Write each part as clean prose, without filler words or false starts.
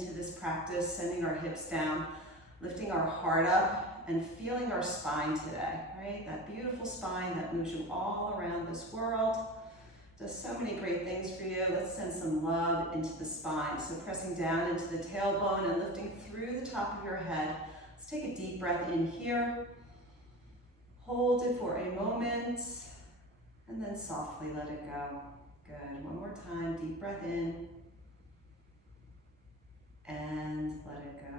into this practice, sending our hips down, lifting our heart up, and feeling our spine today, right? That beautiful spine that moves you all around this world. Does so many great things for you. Let's send some love into the spine. So pressing down into the tailbone and lifting through the top of your head. Let's take a deep breath in here. Hold it for a moment, and then softly let it go. Good, one more time, deep breath in, and let it go.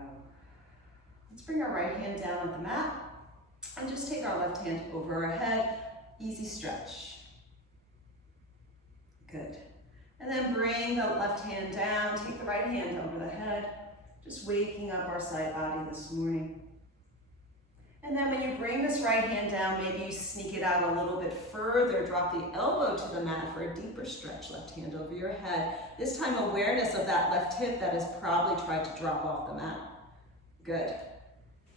Let's bring our right hand down on the mat, and just take our left hand over our head. Easy stretch. Good. And then bring the left hand down, take the right hand over the head, just waking up our side body this morning. And then when you bring this right hand down, maybe you sneak it out a little bit further, drop the elbow to the mat for a deeper stretch, left hand over your head. This time awareness of that left hip that has probably tried to drop off the mat. Good.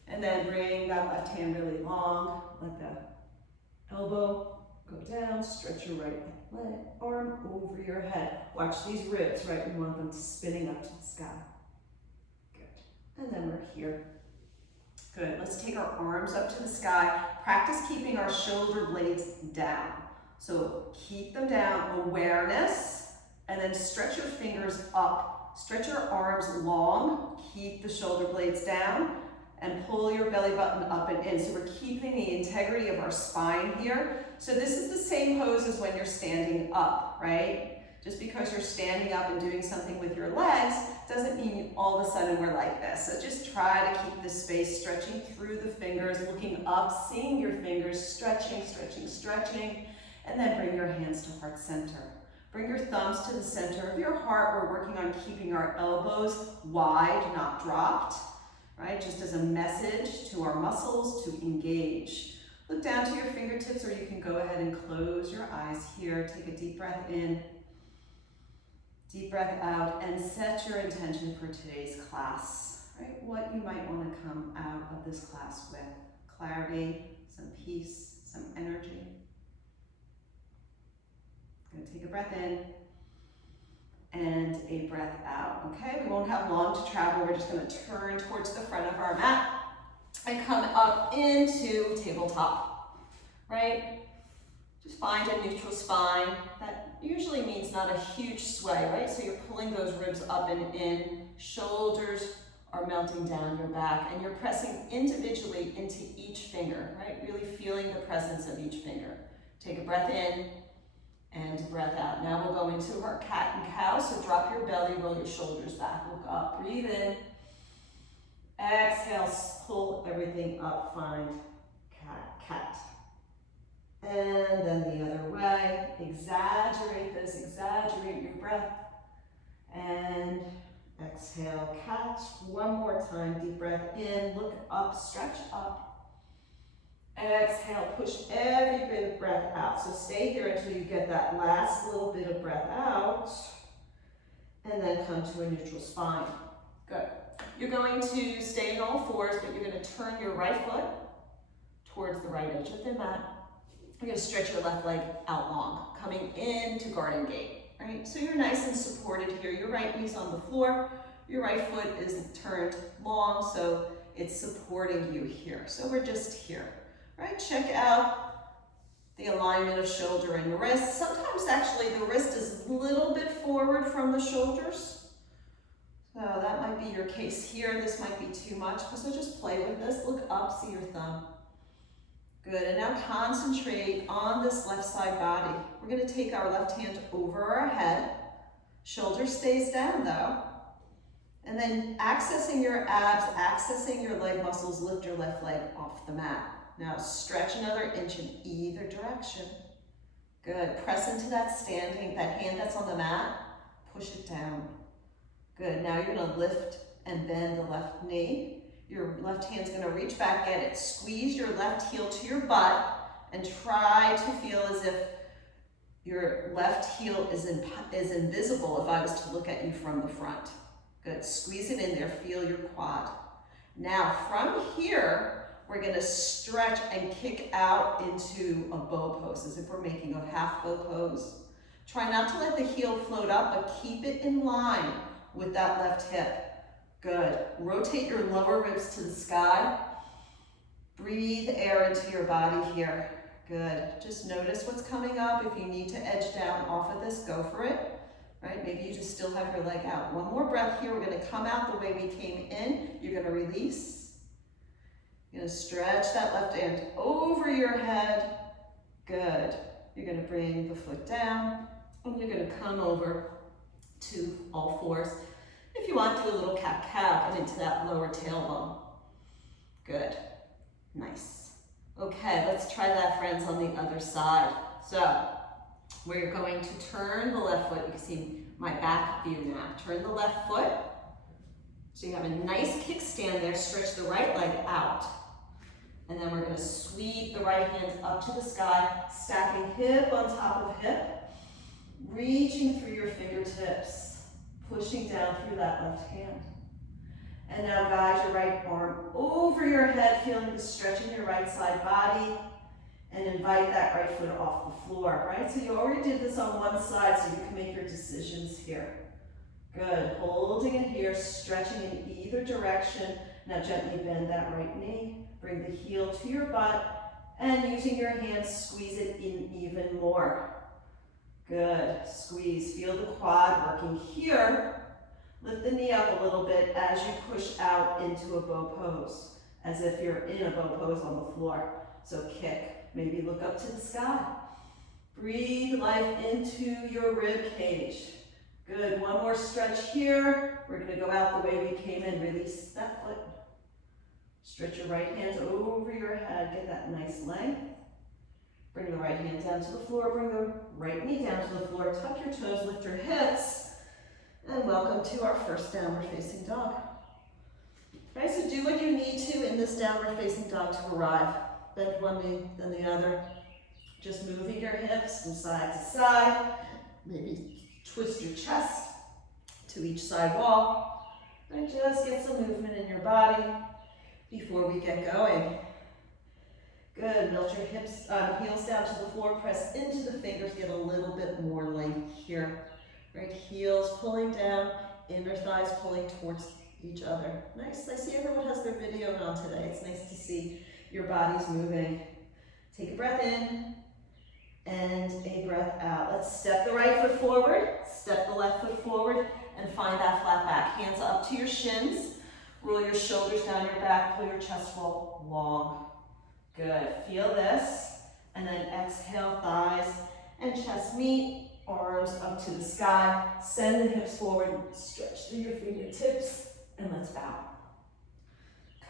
And then bring that left hand really long, let the elbow go down, stretch your right leg, arm over your head. Watch these ribs, right? We want them spinning up to the sky. Good. And then we're here. Good, let's take our arms up to the sky. Practice keeping our shoulder blades down. So keep them down, awareness, and then stretch your fingers up. Stretch your arms long, keep the shoulder blades down, and pull your belly button up and in. So we're keeping the integrity of our spine here. So this is the same pose as when you're standing up, right? Just because you're standing up and doing something with your legs doesn't mean all of a sudden we're like this. So just try to keep this space, stretching through the fingers, looking up, seeing your fingers, stretching, stretching, stretching, and then bring your hands to heart center. Bring your thumbs to the center of your heart. We're working on keeping our elbows wide, not dropped, right? Just as a message to our muscles to engage. Look down to your fingertips, or you can go ahead and close your eyes here. Take a deep breath in. Deep breath out, and set your intention for today's class, right? What you might want to come out of this class with. Clarity, some peace, some energy. Gonna take a breath in and a breath out, okay? We won't have long to travel. We're just gonna turn towards the front of our mat and come up into tabletop, right? Just find a neutral spine. That usually means not a huge sway, right? So you're pulling those ribs up and in, shoulders are melting down your back, and you're pressing individually into each finger, right? Really feeling the presence of each finger. Take a breath in and breath out. Now we'll go into our cat and cow, so drop your belly, roll your shoulders back, look up, breathe in. Exhale, pull everything up, find cat, cat. And then the other way, exaggerate this, exaggerate your breath. And exhale, catch. One more time, deep breath in, look up, stretch up. Exhale, push every bit of breath out. So stay here until you get that last little bit of breath out. And then come to a neutral spine. Good. You're going to stay in all fours, but you're going to turn your right foot towards the right edge of the mat. You're going to stretch your left leg out long, coming into garden gate, right? So you're nice and supported here. Your right knee's on the floor. Your right foot is turned long, so it's supporting you here. So we're just here, right? Check out the alignment of shoulder and wrist. Sometimes actually the wrist is a little bit forward from the shoulders. So that might be your case here. This might be too much, so just play with this. Look up, see your thumb. Good, and now concentrate on this left side body. We're gonna take our left hand over our head. Shoulder stays down though. And then accessing your abs, accessing your leg muscles, lift your left leg off the mat. Now stretch another inch in either direction. Good, press into that hand that's on the mat, push it down. Good, now you're gonna lift and bend the left knee. Your left hand's gonna reach back, get it. Squeeze your left heel to your butt and try to feel as if your left heel is invisible if I was to look at you from the front. Good, squeeze it in there, feel your quad. Now from here, we're gonna stretch and kick out into a bow pose, as if we're making a half bow pose. Try not to let the heel float up, but keep it in line with that left hip. Good. Rotate your lower ribs to the sky. Breathe air into your body here. Good. Just notice what's coming up. If you need to edge down off of this, go for it. Right? Maybe you just still have your leg out. One more breath here. We're going to come out the way we came in. You're going to release. You're going to stretch that left hand over your head. Good. You're going to bring the foot down. And you're going to come over to all fours. If you want, do a little cat-cow and into that lower tailbone. Good. Nice. Okay, let's try that, friends, on the other side. So, we're going to turn the left foot. You can see my back view now. Turn the left foot. So you have a nice kickstand there. Stretch the right leg out. And then we're going to sweep the right hand up to the sky, stacking hip on top of hip, reaching through your fingertips, pushing down through that left hand. And now guide your right arm over your head, feeling the stretch in your right side body, and invite that right foot off the floor, right? So you already did this on one side, so you can make your decisions here. Good, holding it here, stretching in either direction. Now gently bend that right knee, bring the heel to your butt, and using your hands, squeeze it in even more. Good, squeeze, feel the quad working here. Lift the knee up a little bit as you push out into a bow pose, as if you're in a bow pose on the floor. So kick, maybe look up to the sky. Breathe life into your rib cage. Good, one more stretch here. We're gonna go out the way we came in. Release that foot. Stretch your right hand over your head. Get that nice length. Bring the right hand down to the floor. Bring the right knee down to the floor. Tuck your toes, lift your hips. And welcome to our first downward facing dog. Okay, so do what you need to in this downward facing dog to arrive. Bend one knee, then the other. Just moving your hips from side to side. Maybe twist your chest to each side wall. And just get some movement in your body before we get going. Good, melt your hips, heels down to the floor, press into the fingers, get a little bit more length here. Right, heels pulling down, inner thighs pulling towards each other. Nice, I see everyone has their video on today. It's nice to see your bodies moving. Take a breath in and a breath out. Let's step the right foot forward, step the left foot forward, and find that flat back. Hands up to your shins, roll your shoulders down your back, pull your chest roll long. Good, feel this, and then exhale, thighs and chest meet. Arms up to the sky, send the hips forward, stretch through your fingertips, and let's bow.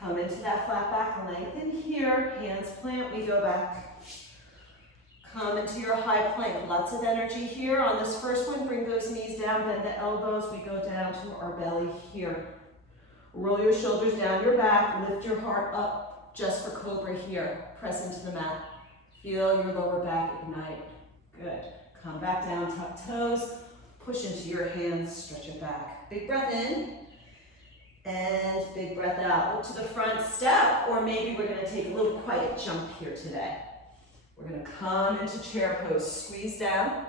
Come into that flat back, lengthen here, hands plant, we go back. Come into your high plank, lots of energy here. On this first one, bring those knees down, bend the elbows, we go down to our belly here. Roll your shoulders down your back, lift your heart up just for cobra here. Press into the mat. Feel your lower back ignite. Good. Come back down, tuck toes, push into your hands, stretch it back. Big breath in, and big breath out. Look to the front step, or maybe we're gonna take a little quiet jump here today. We're gonna come into chair pose, squeeze down,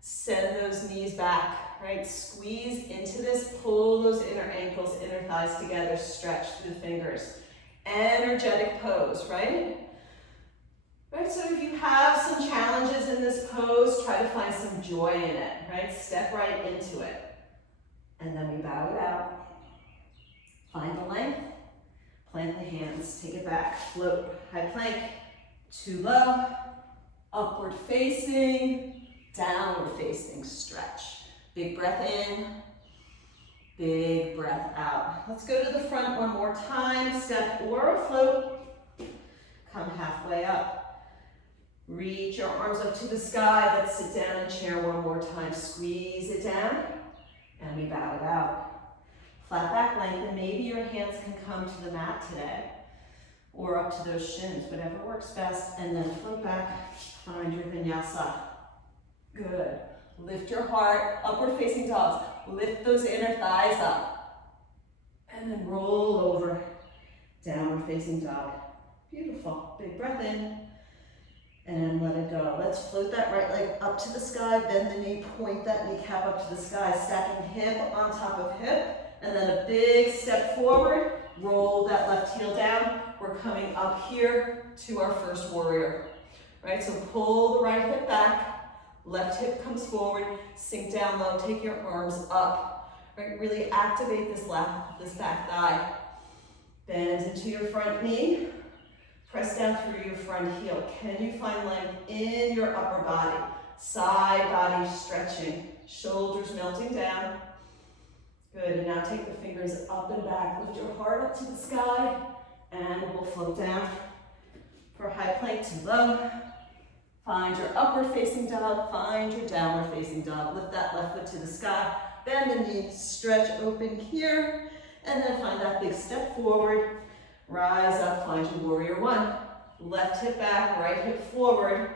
send those knees back, right? Squeeze into this, pull those inner ankles, inner thighs together, stretch through the fingers. Energetic pose, right? Right, so if you have some challenges in this pose, try to find some joy in it, right? Step right into it. And then we bow it out. Find the length, plant the hands, take it back, float, high plank, too low, upward facing, downward facing, stretch. Big breath in, big breath out. Let's go to the front one more time, step or float, come halfway up. Reach your arms up to the sky. Let's sit down in chair one more time. Squeeze it down, and we bow it out. Flat back lengthen. Maybe your hands can come to the mat today, or up to those shins, whatever works best. And then float back, find your vinyasa. Good. Lift your heart, upward facing dogs. Lift those inner thighs up. And then roll over, downward facing dog. Beautiful. Big breath in. And let it go. Let's float that right leg up to the sky, bend the knee, point that kneecap up to the sky, stacking hip on top of hip, And then a big step forward, roll that left heel down. We're coming up here to our first warrior, right? So pull the right hip back, left hip comes forward, sink down low, take your arms up, right? Really activate this back thigh. Bend into your front knee, press down through your front heel. Can you find length in your upper body? Side body stretching, shoulders melting down. Good, and now take the fingers up and back. Lift your heart up to the sky, and we'll float down for high plank to low. Find your upward facing dog, find your downward facing dog. Lift that left foot to the sky, bend the knee, stretch open here, and then find that big step forward. Rise up, find your warrior one. Left hip back, right hip forward.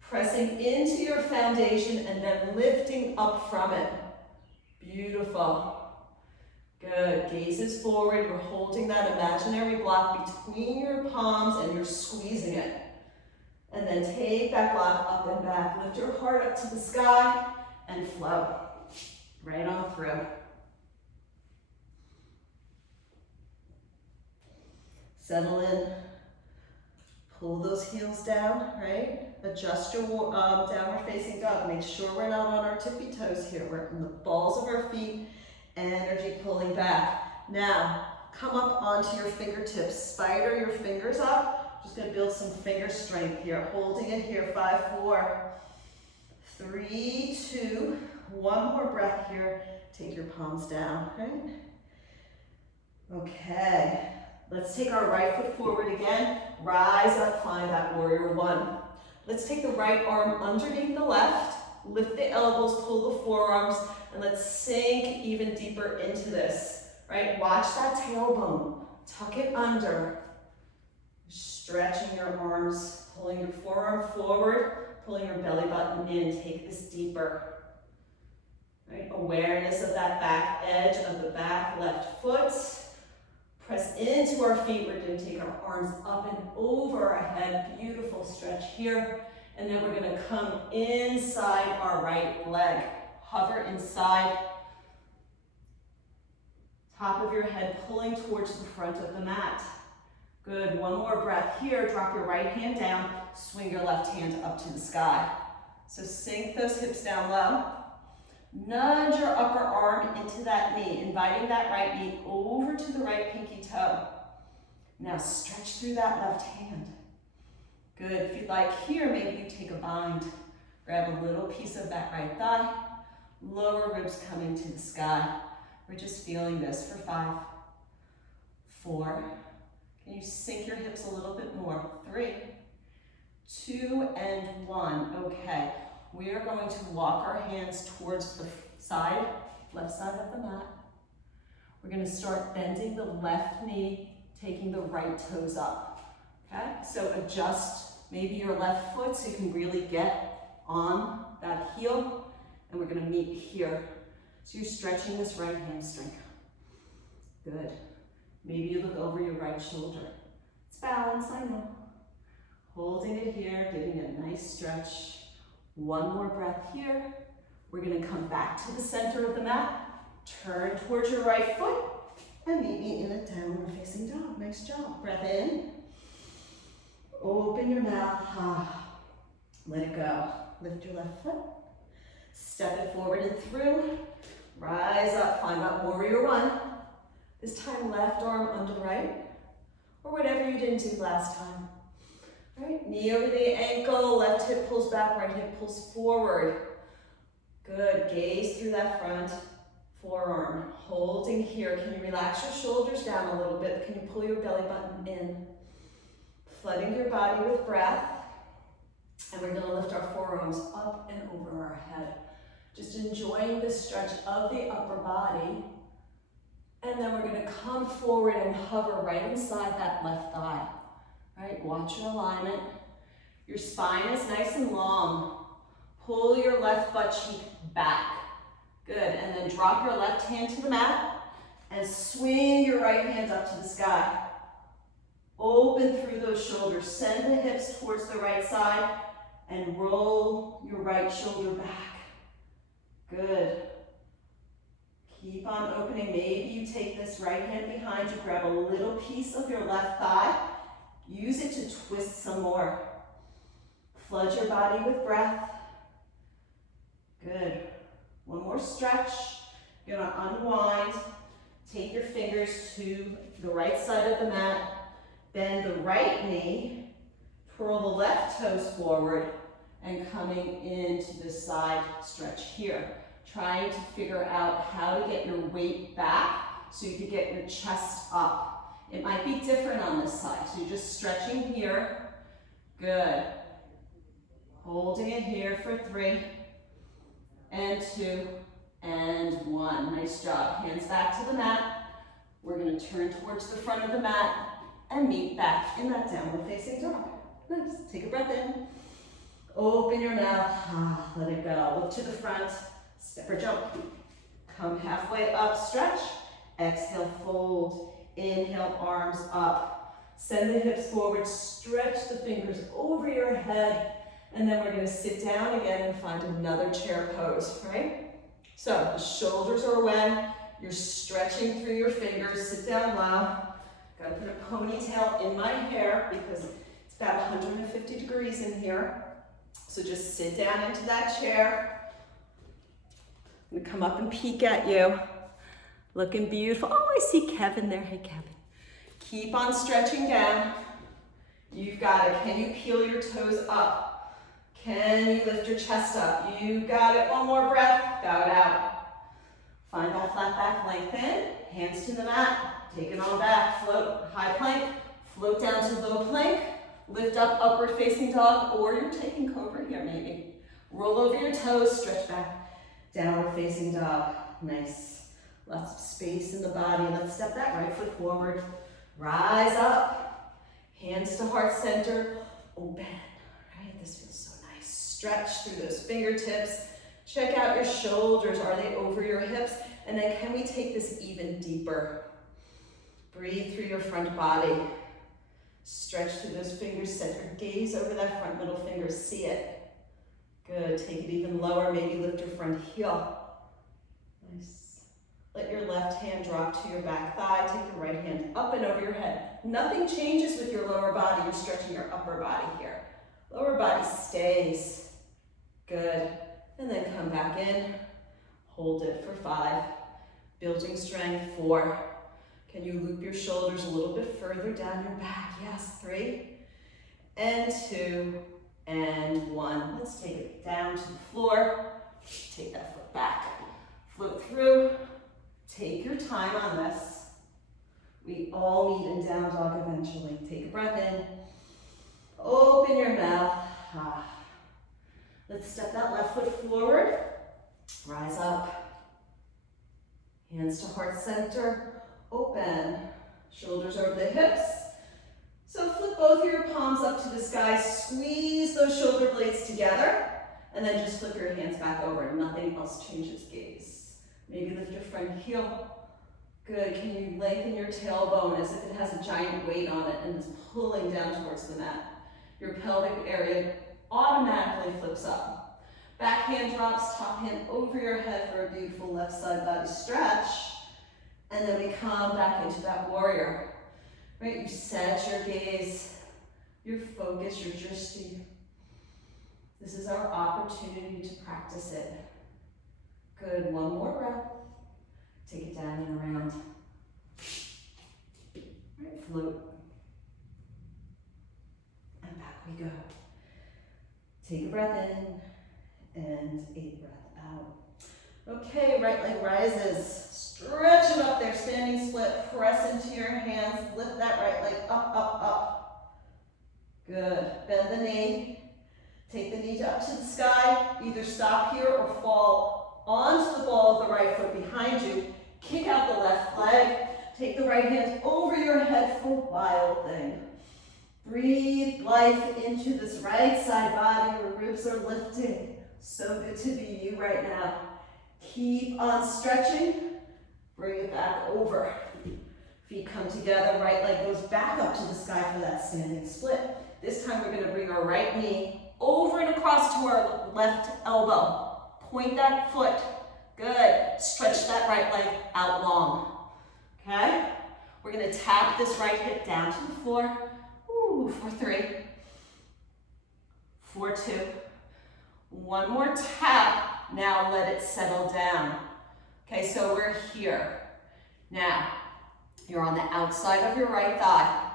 Pressing into your foundation and then lifting up from it. Beautiful. Good. Gazes forward. You're holding that imaginary block between your palms and you're squeezing it. And then take that block up and back. Lift your heart up to the sky and flow. Right on through. Settle in. Pull those heels down, right? Adjust your downward facing dog. Make sure we're not on our tippy toes here. We're in the balls of our feet, energy pulling back. Now, come up onto your fingertips. Spider your fingers up. Just gonna build some finger strength here. Holding it here, 5, 4, 3, 2. One more breath here. Take your palms down, right? Okay. Let's take our right foot forward again. Rise up, find that warrior one. Let's take the right arm underneath the left. Lift the elbows, pull the forearms, and let's sink even deeper into this, right? Watch that tailbone. Tuck it under. Stretching your arms, pulling your forearm forward, pulling your belly button in. Take this deeper. Right? Awareness of that back edge of the back left foot. Press into our feet. We're going to take our arms up and over our head. Beautiful stretch here. And then we're going to come inside our right leg. Hover inside. Top of your head pulling towards the front of the mat. Good. One more breath here. Drop your right hand down. Swing your left hand up to the sky. So sink those hips down low. Nudge your upper arm into that knee, inviting that right knee over to the right pinky toe. Now stretch through that left hand. Good. If you'd like here, maybe you take a bind. Grab a little piece of that right thigh. Lower ribs coming to the sky. We're just feeling this for 5, 4. Can you sink your hips a little bit more? 3, 2, and 1. Okay. We are going to walk our hands towards the side, left side of the mat. We're going to start bending the left knee, taking the right toes up. Okay? So adjust maybe your left foot so you can really get on that heel. And we're going to meet here. So you're stretching this right hamstring. Good. Maybe you look over your right shoulder. It's balance, I know. Holding it here, giving it a nice stretch. One more breath here. We're going to come back to the center of the mat. Turn towards your right foot and meet me in a downward facing dog. Nice job. Breath in. Open your mouth. Let it go. Lift your left foot. Step it forward and through. Rise up. Find that warrior one. This time left arm under right. Or whatever you didn't do last time. Right, knee over the ankle, left hip pulls back, right hip pulls forward. Good, gaze through that front forearm. Holding here, can you relax your shoulders down a little bit? Can you pull your belly button in? Flooding your body with breath. And we're gonna lift our forearms up and over our head. Just enjoying the stretch of the upper body. And then we're gonna come forward and hover right inside that left thigh. Right, watch your alignment. Your spine is nice and long. Pull your left butt cheek back. Good, and then drop your left hand to the mat and swing your right hand up to the sky. Open through those shoulders. Send the hips towards the right side and roll your right shoulder back. Good. Keep on opening. Maybe you take this right hand behind you, grab a little piece of your left thigh. Use it to twist some more. Flood your body with breath. Good. One more stretch. You're gonna unwind. Take your fingers to the right side of the mat. Bend the right knee. Twirl the left toes forward and coming into the side stretch here. Trying to figure out how to get your weight back so you can get your chest up. It might be different on this side, so you're just stretching here. Good. Holding it here for 3 and 2 and 1. Nice job. Hands back to the mat. We're going to turn towards the front of the mat and meet back in that downward facing dog. Nice. Take a breath in. Open your mouth. Let it go. Look to the front. Step or jump. Come halfway up, stretch. Exhale, fold. Inhale, arms up. Send the hips forward, stretch the fingers over your head, and then we're gonna sit down again and find another chair pose, right? So the shoulders are away, you're stretching through your fingers, sit down low. Gotta put a ponytail in my hair because it's about 150 degrees in here. So just sit down into that chair. I'm gonna come up and peek at you. Looking beautiful. Oh, I see Kevin there. Hey, Kevin. Keep on stretching down. You've got it. Can you peel your toes up? Can you lift your chest up? You got it. One more breath. Bow it out. Find that flat back, lengthen. Hands to the mat. Take it on back. Float. High plank. Float down to low plank. Lift up, upward facing dog, or you're taking cobra here maybe. Roll over your toes, stretch back. Downward facing dog. Nice. Lots of space in the body. Let's step that right foot forward. Rise up. Hands to heart center. Open. Right? This feels so nice. Stretch through those fingertips. Check out your shoulders. Are they over your hips? And then can we take this even deeper? Breathe through your front body. Stretch through those fingers. Set your gaze over that front middle finger. See it. Good. Take it even lower. Maybe lift your front heel. Nice. Let your left hand drop to your back thigh. Take your right hand up and over your head. Nothing changes with your lower body. You're stretching your upper body here. Lower body stays. Good. And then come back in. Hold it for 5. Building strength. 4. Can you loop your shoulders a little bit further down your back? Yes. 3 and 2 and 1. Let's take it down to the floor. Take that foot back. Float through. Take your time on this. We all meet in down dog eventually. Take a breath in. Open your mouth. Let's step that left foot forward. Rise up. Hands to heart center. Open. Shoulders over the hips. So flip both of your palms up to the sky. Squeeze those shoulder blades together. And then just flip your hands back over. Nothing else changes gaze. Maybe lift your front heel. Good. Can you lengthen your tailbone as if it has a giant weight on it and is pulling down towards the mat? Your pelvic area automatically flips up. Back hand drops, top hand over your head for a beautiful left side body stretch. And then we come back into that warrior. Right? You set your gaze, your focus, your drishti. This is our opportunity to practice it. Good. One more breath. Take it down and around. Right, float. And back we go. Take a breath in and a breath out. Okay, right leg rises. Stretch it up there, standing split. Press into your hands. Lift that right leg up, up, up. Good. Bend the knee. Take the knee up to the sky. Either stop here or fall onto the ball of the right foot behind you. Kick out the left leg. Take the right hand over your head for wild thing. Breathe life into this right side body. Your ribs are lifting. So good to be you right now. Keep on stretching. Bring it back over. Feet come together. Right leg goes back up to the sky for that standing split. This time we're going to bring our right knee over and across to our left elbow. Point that foot Good. Stretch that right leg out long. Okay? We're gonna tap this right hip down to the floor. Ooh, for 3, for 2. One more tap. Now let it settle down. Okay, so we're here. Now, you're on the outside of your right thigh.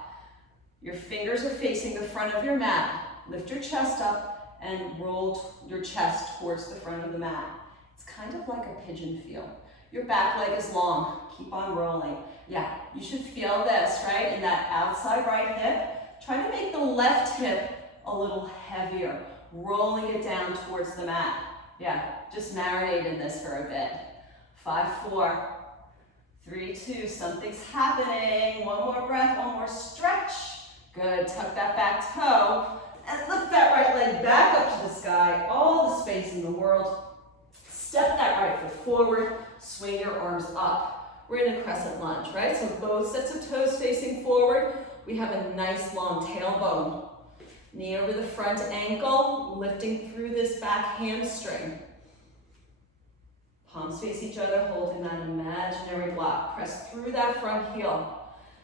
Your fingers are facing the front of your mat. Lift your chest up and roll your chest towards the front of the mat. It's kind of like a pigeon feel. Your back leg is long. Keep on rolling. Yeah, you should feel this, right? In that outside right hip. Try to make the left hip a little heavier, rolling it down towards the mat. Yeah, just marinate in this for a bit. 5, 4, 3, 2, something's happening. One more breath, one more stretch. Good, tuck that back toe and lift that right leg back up to the sky, all the space in the world. Step that right foot forward, swing your arms up. We're in a crescent lunge, right? So both sets of toes facing forward. We have a nice long tailbone. Knee over the front ankle, lifting through this back hamstring. Palms face each other, holding that imaginary block. Press through that front heel.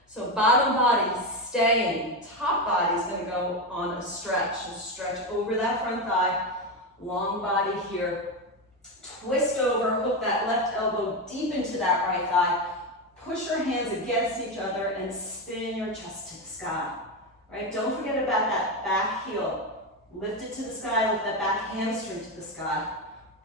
So bottom body staying. Top body is going to go on a stretch. So stretch over that front thigh. Long body here. Twist over, hook that left elbow deep into that right thigh. Push your hands against each other and spin your chest to the sky. Right? Don't forget about that back heel. Lift it to the sky, lift that back hamstring to the sky.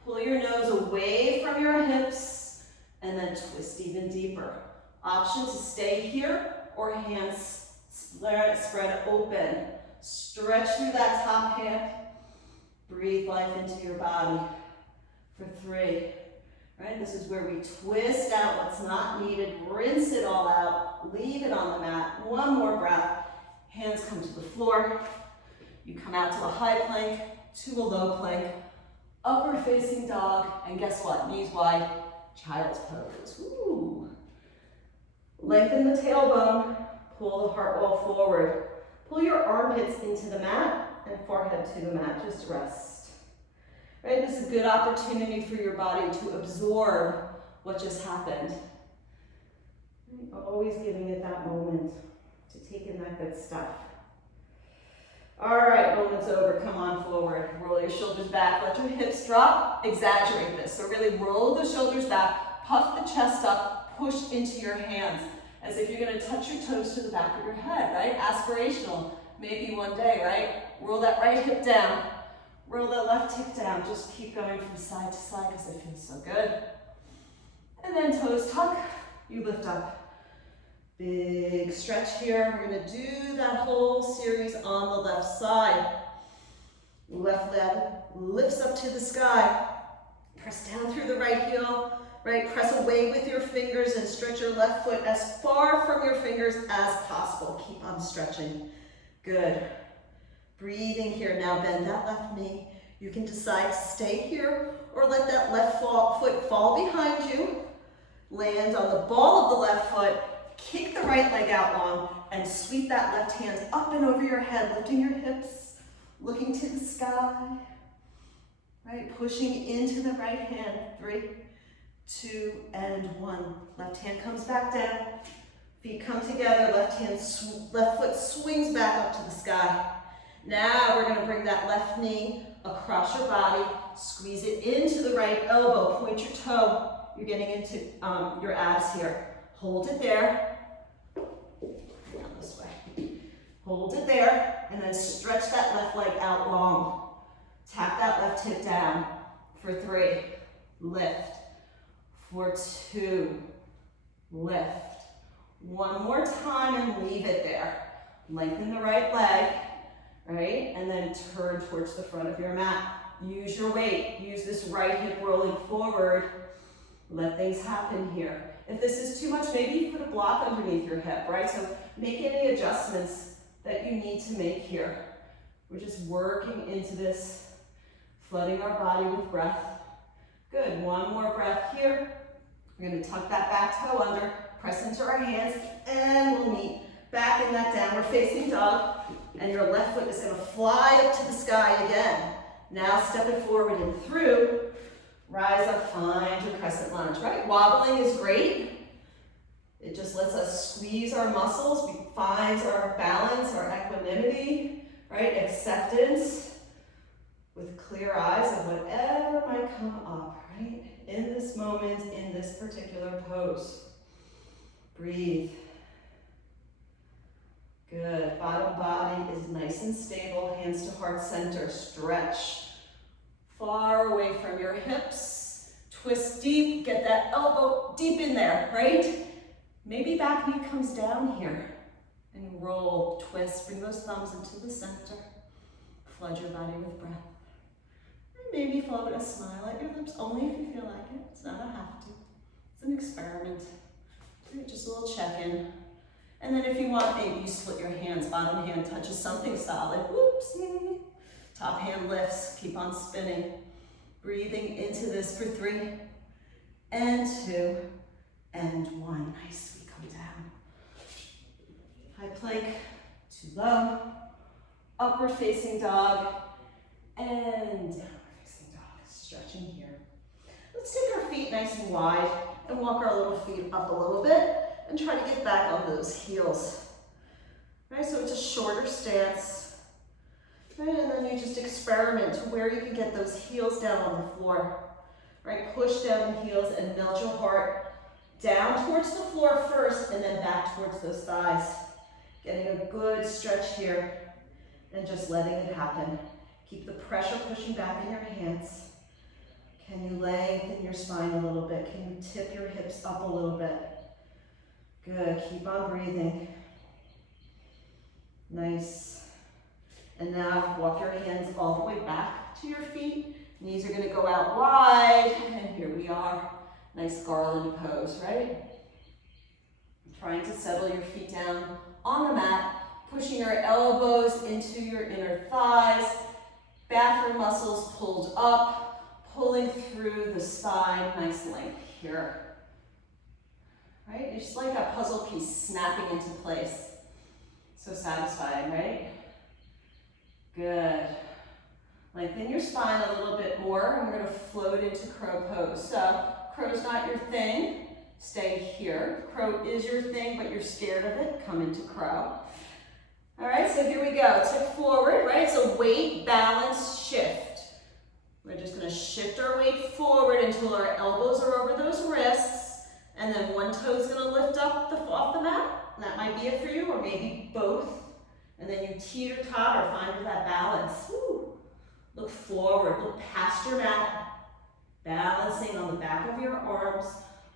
Pull your nose away from your hips and then twist even deeper. Option to stay here or hands spread open. Stretch through that top hand. Breathe life into your body. For 3. Right? This is where we twist out what's not needed, rinse it all out, leave it on the mat. One more breath. Hands come to the floor. You come out to a high plank, to a low plank, upward facing dog, and guess what? Knees wide, child's pose. Ooh. Lengthen the tailbone, pull the heart wall forward. Pull your armpits into the mat and forehead to the mat, just rest. Right, this is a good opportunity for your body to absorb what just happened. Always giving it that moment to take in that good stuff. All right, moment's over, come on forward. Roll your shoulders back, let your hips drop, exaggerate this. So really roll the shoulders back, puff the chest up, push into your hands, as if you're gonna touch your toes to the back of your head, right? Aspirational, maybe one day, right? Roll that right hip down. Roll that left hip down. Just keep going from side to side because it feels so good. And then toes tuck, you lift up. Big stretch here. We're going to do that whole series on the left side. Left leg lifts up to the sky. Press down through the right heel. Right, press away with your fingers and stretch your left foot as far from your fingers as possible. Keep on stretching. Good. Breathing here. Now bend that left knee. You can decide to stay here or let that left foot fall behind you. Land on the ball of the left foot. Kick the right leg out long and sweep that left hand up and over your head, lifting your hips, looking to the sky. Right, pushing into the right hand. 3, 2, and 1. Left hand comes back down. Feet come together. Left foot swings back up to the sky. Now we're going to bring that left knee across your body, squeeze it into the right elbow, point your toe. You're getting into your abs here. Hold it there. Down this way. Hold it there, and then stretch that left leg out long. Tap that left hip down. For 3, lift. For 2, lift. One more time and leave it there. Lengthen the right leg. Right? And then turn towards the front of your mat. Use your weight. Use this right hip rolling forward. Let things happen here. If this is too much, maybe you put a block underneath your hip, right? So make any adjustments that you need to make here. We're just working into this, flooding our body with breath. Good. One more breath here. We're going to tuck that back toe under, press into our hands, and we'll meet back in that downward facing dog. And your left foot is going to fly up to the sky again. Now step it forward and through. Rise up, find your crescent lunge, right? Wobbling is great. It just lets us squeeze our muscles, finds our balance, our equanimity, right? Acceptance with clear eyes of whatever might come up, right? In this moment, in this particular pose. Breathe. Good. Bottom body is nice and stable. Hands to heart center. Stretch. Far away from your hips. Twist deep. Get that elbow deep in there, right? Maybe back knee comes down here. And roll, twist. Bring those thumbs into the center. Flood your body with breath. And maybe float a smile at your lips, only if you feel like it. It's not a have to. It's an experiment. Just a little check-in. And then if you want, maybe you split your hands. Bottom hand touches something solid. Whoopsie. Top hand lifts. Keep on spinning. Breathing into this for 3 and 2 and 1. Nice. We come down. High plank to low. Upward facing dog. And downward facing dog. Stretching here. Let's take our feet nice and wide and walk our little feet up a little bit. And try to get back on those heels. Right, so it's a shorter stance. Right, and then you just experiment to where you can get those heels down on the floor. Right, push down the heels and melt your heart down towards the floor first and then back towards those thighs. Getting a good stretch here and just letting it happen. Keep the pressure pushing back in your hands. Can you lengthen your spine a little bit? Can you tip your hips up a little bit? Good, keep on breathing. Nice. And now walk your hands all the way back to your feet. Knees are gonna go out wide. And here we are. Nice garland pose, right? Trying to settle your feet down on the mat, pushing your elbows into your inner thighs. Bathroom muscles pulled up, pulling through the spine. Nice length here. Right? It's just like a puzzle piece snapping into place. So satisfying, right? Good. Lengthen your spine a little bit more. And we're going to float into crow pose. So crow's not your thing. Stay here. Crow is your thing, but you're scared of it. Come into crow. All right, so here we go. Tip forward, right? So weight, balance, shift. We're just going to shift our weight forward until our elbows are over those wrists. And then one toe is going to lift up off the mat. And that might be it for you, or maybe both. And then you teeter-totter, find that balance. Woo. Look forward, look past your mat. Balancing on the back of your arms.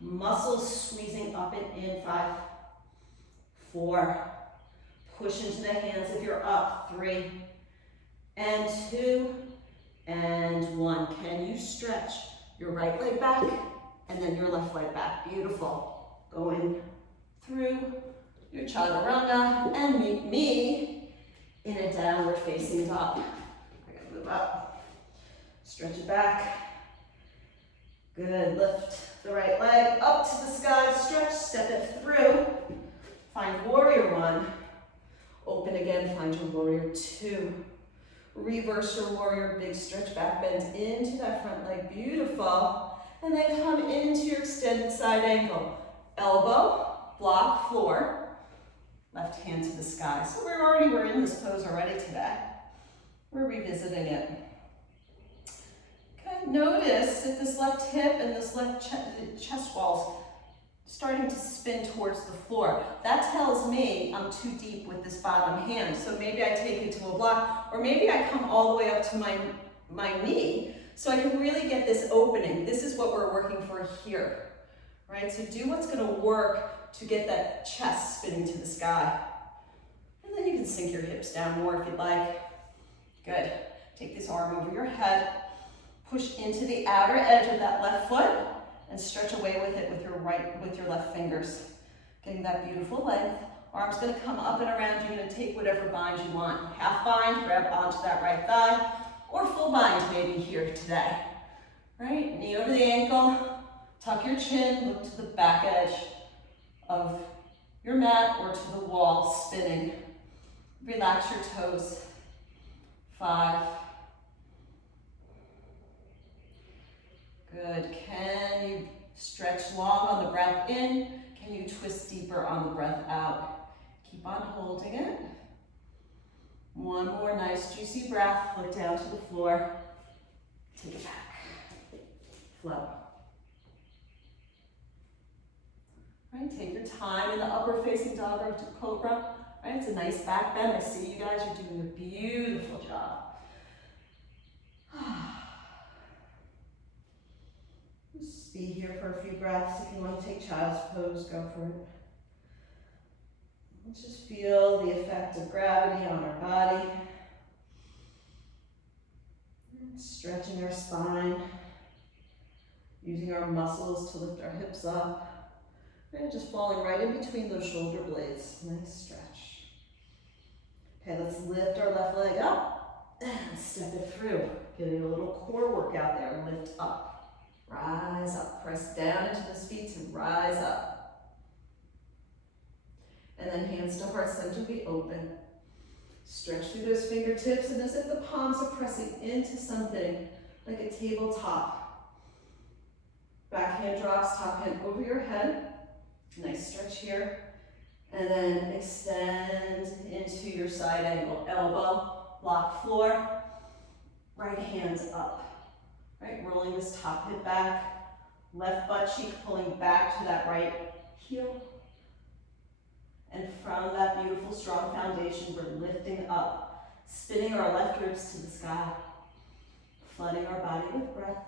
Muscles squeezing up and in. 5, 4. Push into the hands if you're up. 3 and 2 and 1. Can you stretch your right leg back? And then your left leg back. Beautiful. Going through your chaturanga and meet me in a downward facing dog. We're gonna move up. Stretch it back. Good. Lift the right leg up to the sky. Stretch. Step it through. Find warrior 1. Open again. Find your warrior 2. Reverse your warrior. Big stretch back. Bend into that front leg. Beautiful. And then come into your extended side ankle. Elbow, block, floor. Left hand to the sky. So we're in this pose already today. We're revisiting it. Okay, notice that this left hip and this left chest wall's starting to spin towards the floor. That tells me I'm too deep with this bottom hand. So maybe I take it to a block, or maybe I come all the way up to my knee, so I can really get this opening. This is what we're working for here, right? So do what's gonna work to get that chest spinning to the sky. And then you can sink your hips down more if you'd like. Good. Take this arm over your head, push into the outer edge of that left foot, and stretch away with it with your left fingers. Getting that beautiful length. Arm's gonna come up and around. You're gonna take whatever bind you want. Half bind, grab onto that right thigh, or full bind maybe here today. Right, knee over the ankle, tuck your chin, look to the back edge of your mat or to the wall, spinning. Relax your toes. 5. Good. Can you stretch long on the breath in? Can you twist deeper on the breath out? Keep on holding it. One more nice juicy breath. Look down to the floor. Take it back. Flow. Right, take your time in the upward facing dog or cobra. Right, it's a nice back bend. I see you guys are doing a beautiful job. Just be here for a few breaths. If you want to take child's pose, go for it. Let's just feel the effect of gravity on our body. Stretching our spine. Using our muscles to lift our hips up. And just falling right in between those shoulder blades. Nice stretch. Okay, let's lift our left leg up and step it through. Getting a little core workout there. Lift up, rise up. Press down into those feet to rise up. And then hands to heart center, be open. Stretch through those fingertips, and as if the palms are pressing into something like a tabletop. Back hand drops, top hand over your head. Nice stretch here. And then extend into your side angle. Elbow, block floor, right hand up. Right, rolling this top hip back. Left butt cheek pulling back to that right heel. And from that beautiful strong foundation, we're lifting up, spinning our left ribs to the sky, flooding our body with breath.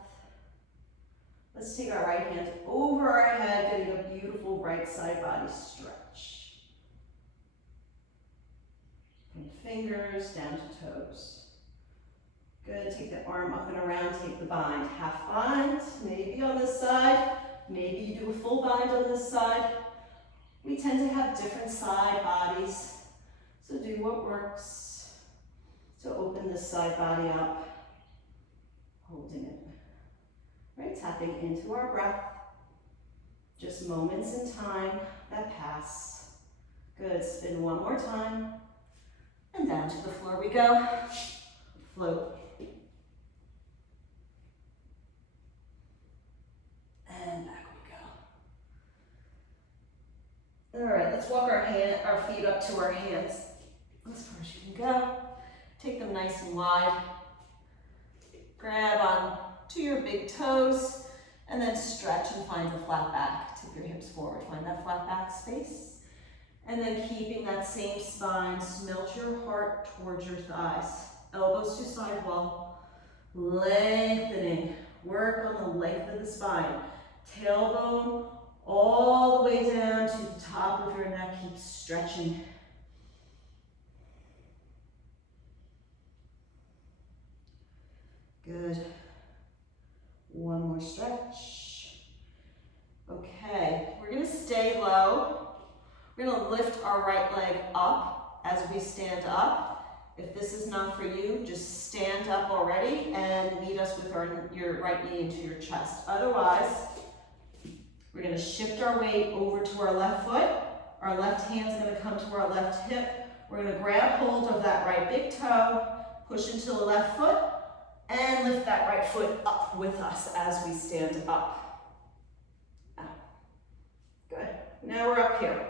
Let's take our right hand over our head, getting a beautiful right side body stretch. From fingers down to toes. Good, take the arm up and around, take the bind. Half bind, maybe on this side, maybe you do a full bind on this side. We tend to have different side bodies, so do what works. So open this side body up, holding it. Right, tapping into our breath. Just moments in time that pass. Good, spin one more time. And down to the floor we go. Float. And back we go. All right, let's walk our feet up to our hands. As far as you can go. Take them nice and wide. Grab on to your big toes, and then stretch and find the flat back. Tip your hips forward, find that flat back space. And then keeping that same spine, melt your heart towards your thighs. Elbows to side wall, lengthening. Work on the length of the spine. Tailbone all the way down to the top of your neck. Keep stretching. Good. One more stretch. Okay, we're gonna stay low. We're gonna lift our right leg up as we stand up. If this is not for you, just stand up already and meet us with your right knee into your chest. Otherwise, we're gonna shift our weight over to our left foot. Our left hand's gonna come to our left hip. We're gonna grab hold of that right big toe, push into the left foot, and lift that right foot up with us as we stand up. Good. Now we're up here.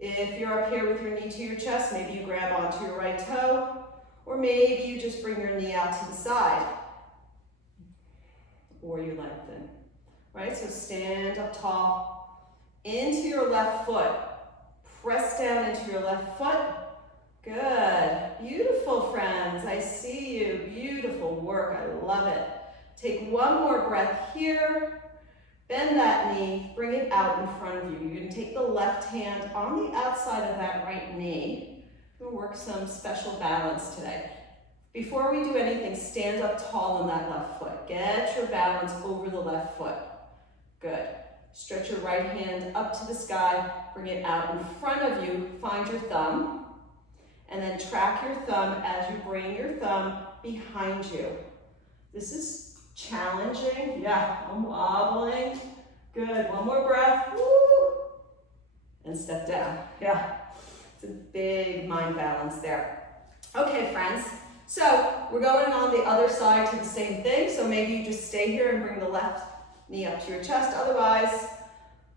If you're up here with your knee to your chest, maybe you grab onto your right toe, or maybe you just bring your knee out to the side, or you lengthen. Right, so stand up tall, into your left foot. Press down into your left foot. Good. Beautiful, friends. I see you. Beautiful work. I love it. Take one more breath here. Bend that knee. Bring it out in front of you. You're going to take the left hand on the outside of that right knee. We're going to work some special balance today. Before we do anything, stand up tall on that left foot. Get your balance over the left foot. Good. Stretch your right hand up to the sky. Bring it out in front of you. Find your thumb. And then track your thumb as you bring your thumb behind you. This is challenging. Yeah, I'm wobbling. Good, one more breath. Woo. And step down. Yeah, it's a big mind balance there. Okay, friends, So we're going on the other side to the same thing. So maybe you just stay here and bring the left knee up to your chest. Otherwise,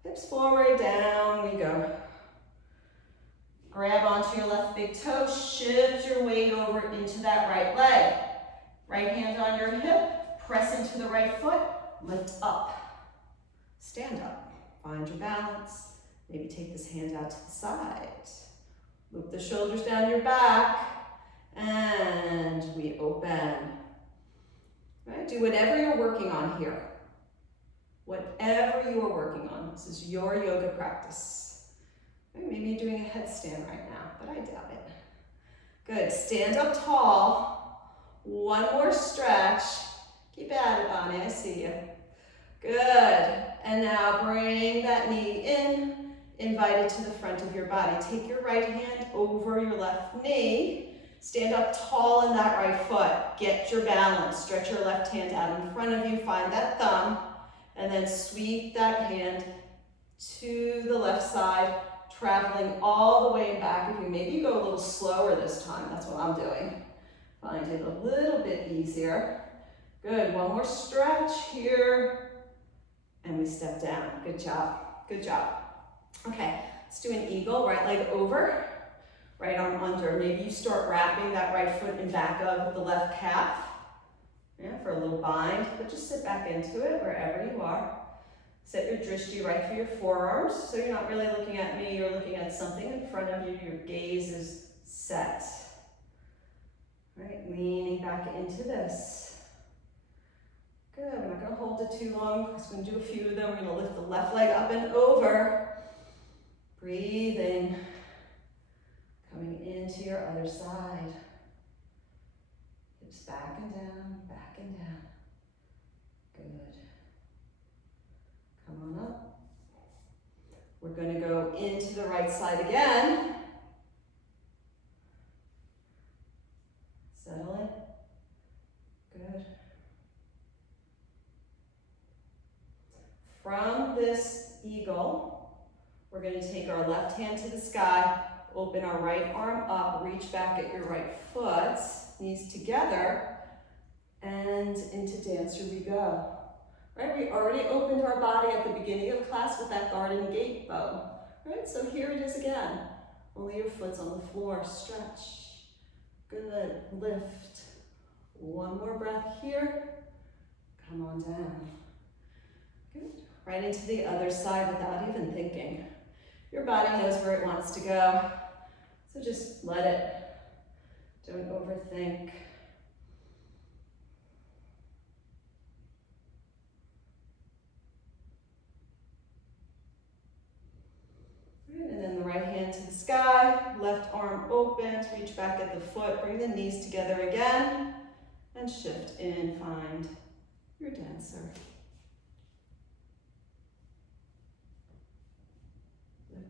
hips forward, down we go. Grab onto your left big toe, shift your weight over into that right leg. Right hand on your hip, press into the right foot, lift up. Stand up, find your balance. Maybe take this hand out to the side. Loop the shoulders down your back, and we open. Right? Do whatever you're working on here. Whatever you are working on. This is your yoga practice. Maybe you're doing a headstand right now, but I doubt it. Good, stand up tall. One more stretch. Keep at it, Bonnie, I see you. Good, and now bring that knee in, invite it to the front of your body. Take your right hand over your left knee. Stand up tall in that right foot. Get your balance. Stretch your left hand out in front of you. Find that thumb, and then sweep that hand to the left side, traveling all the way back. If you maybe go a little slower this time, that's what I'm doing. Find it a little bit easier. Good, one more stretch here, and we step down. Good job, good job. Okay, let's do an eagle, right leg over, right arm under. Maybe you start wrapping that right foot in back of the left calf, yeah, for a little bind, but just sit back into it wherever you are. Set your drishti right through your forearms, so you're not really looking at me, you're looking at something in front of you. Your gaze is set. Right, leaning back into this. Good, we're not gonna hold it too long. We're just gonna do a few of them. We're gonna lift the left leg up and over. Breathing. Coming into your other side. Hips back and down, back and down. Good. Come on up. We're going to go into the right side again. Settle in. Good. From this eagle, we're going to take our left hand to the sky, open our right arm up, reach back at your right foot, knees together, and into dancer we go. Right, we already opened our body at the beginning of class with that garden gate bow. Right, so here it is again. Only your foot's on the floor, stretch. Good, lift. One more breath here. Come on down. Good, right into the other side without even thinking. Your body knows where it wants to go, so just let it. Don't overthink. And then the right hand to the sky, left arm opens, reach back at the foot, bring the knees together again, and shift in, find your dancer. Lift,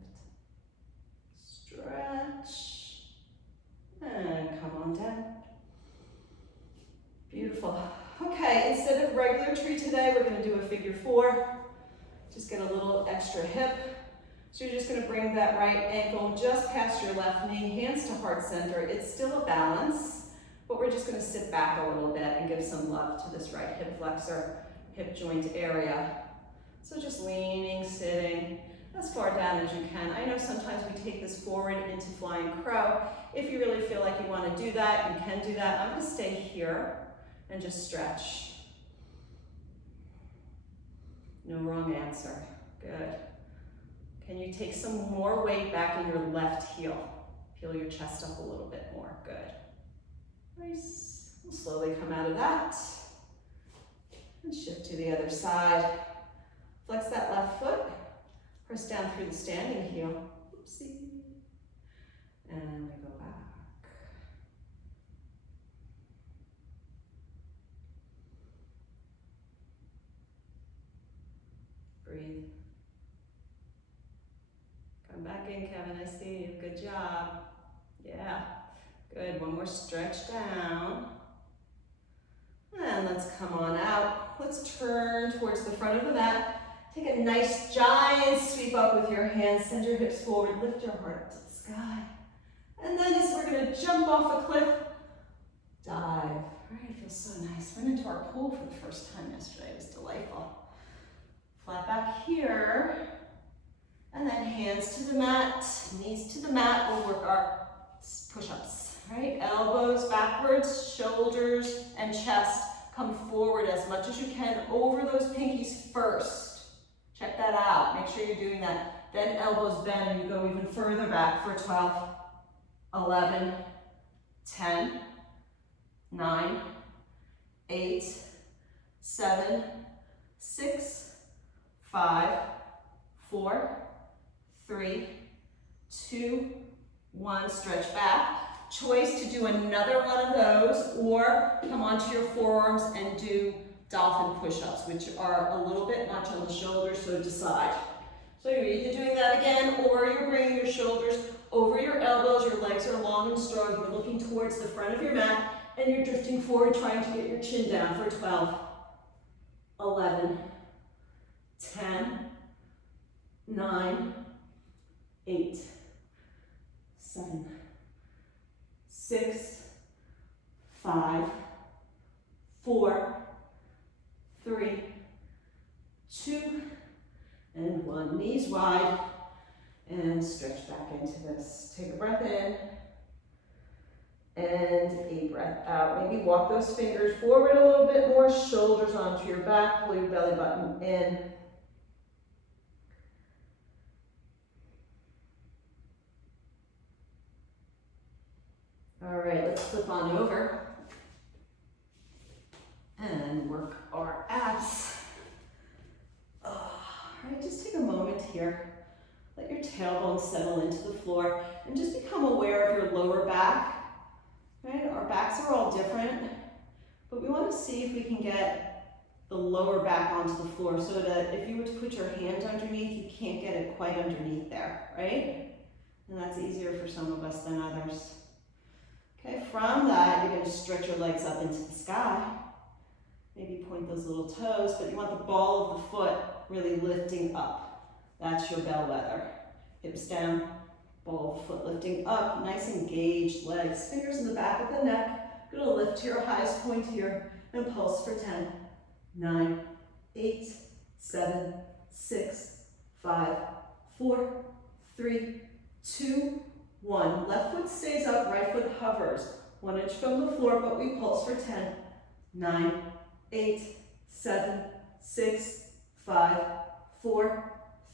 stretch, and come on down. Beautiful. Okay, instead of regular tree today, we're going to do a figure four. Just get a little extra hip. So you're just going to bring that right ankle just past your left knee, hands to heart center. It's still a balance, but we're just going to sit back a little bit and give some love to this right hip flexor, hip joint area. So just leaning, sitting as far down as you can. I know sometimes we take this forward into flying crow. If you really feel like you want to do that, you can do that. I'm going to stay here and just stretch. No wrong answer. Good. Can you take some more weight back in your left heel? Peel your chest up a little bit more. Good. Nice. We'll slowly come out of that. And shift to the other side. Flex that left foot. Press down through the standing heel. Oopsie. And we go back. Breathe. Come back in, Kevin, I see you. Good job. Yeah, good. One more stretch down. And let's come on out. Let's turn towards the front of the mat. Take a nice giant sweep up with your hands. Send your hips forward. Lift your heart up to the sky. And then as we're going to jump off a cliff, dive. All right, feels so nice. Went into our pool for the first time yesterday. It was delightful. Flat back here. And then hands to the mat, knees to the mat. We'll work our push-ups, right? Elbows backwards, shoulders and chest come forward as much as you can over those pinkies first. Check that out. Make sure you're doing that. Then elbows bend and you go even further back for 12, 11, 10, 9, 8, 7, 6, 5, 4, 3, 2, 1. Stretch back. Choice to do another one of those or come onto your forearms and do dolphin push-ups, which are a little bit much on the shoulders, so decide. So you're either doing that again or you're bringing your shoulders over your elbows, your legs are long and strong, you're looking towards the front of your mat and you're drifting forward trying to get your chin down for 12, 11, 10, 9, 8, 7, 6, 5, 4, 3, 2, and 1. Knees wide and stretch back into this. Take a breath in and a breath out. Maybe walk those fingers forward a little bit more, shoulders onto your back, pull your belly button in. All right, let's flip on over and work our abs. All right, just take a moment here. Let your tailbone settle into the floor and just become aware of your lower back. Right? Our backs are all different, but we want to see if we can get the lower back onto the floor so that if you were to put your hand underneath, you can't get it quite underneath there, right? And that's easier for some of us than others. Okay, from that, you're going to stretch your legs up into the sky. Maybe point those little toes, but you want the ball of the foot really lifting up. That's your bellwether. Hips down, ball of the foot lifting up, nice engaged legs. Fingers in the back of the neck. Going to lift to your highest point here and pulse for 10, 9, 8, 7, 6, 5, 4, 3, 2, 1. Left foot stays up, right foot hovers. 1 inch from the floor, but we pulse for 10, 9, 8, 7, 6, 5, 4,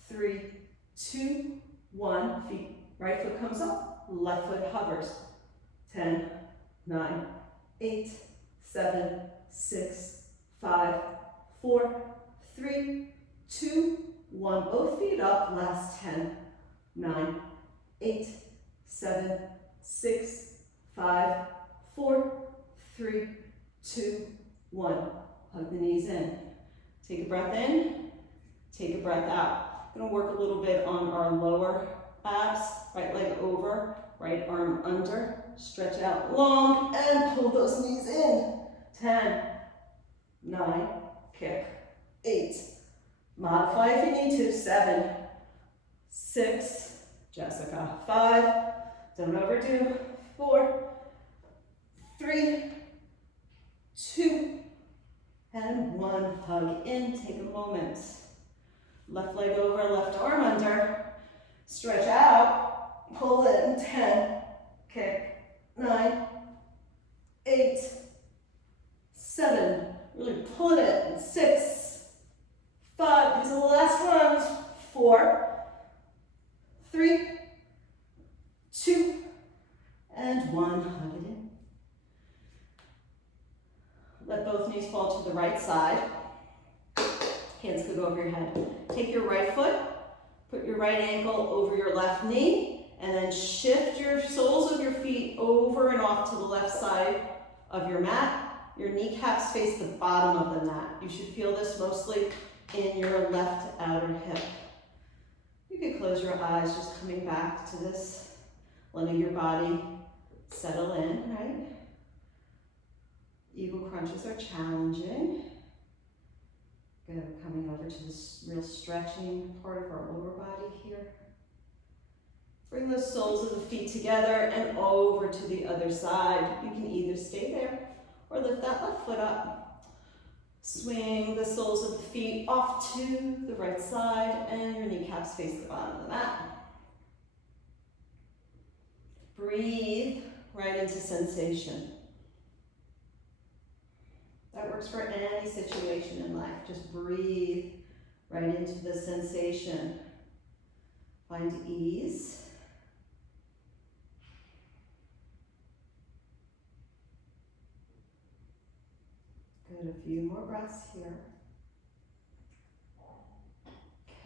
3, 2, 1. Feet, right foot comes up, left foot hovers. 10, 9, 8, 7, 6, 5, 4, 3, 2, 1. Both feet up, last 10, 9, 8, 7, 6, 5, 4, 3, 2, 1. Hug the knees in. Take a breath in, take a breath out. Going to work a little bit on our lower abs. Right leg over, right arm under. Stretch out long and pull those knees in. 10, 9, kick, 8. Modify if you need to. 7, 6, Jessica. 5, don't overdo. 4, 3, 2, and 1. Hug in, take a moment. Left leg over, left arm under. Stretch out, pull in. 10, kick, 9, 8, 7, really pull it in. 6, 5, these are the last ones. 4, 3, 2, and 1. Hug it in. Let both knees fall to the right side. Hands could go over your head. Take your right foot, put your right ankle over your left knee, and then shift your soles of your feet over and off to the left side of your mat. Your kneecaps face the bottom of the mat. You should feel this mostly in your left outer hip. You can close your eyes, just coming back to this, letting your body settle in, right? Eagle crunches are challenging. Good, coming over to this real stretching part of our lower body here. Bring the soles of the feet together and over to the other side. You can either stay there or lift that left foot up. Swing the soles of the feet off to the right side and your kneecaps face the bottom of the mat. Breathe right into sensation. That works for any situation in life. Just breathe right into the sensation. Find ease. Good, a few more breaths here.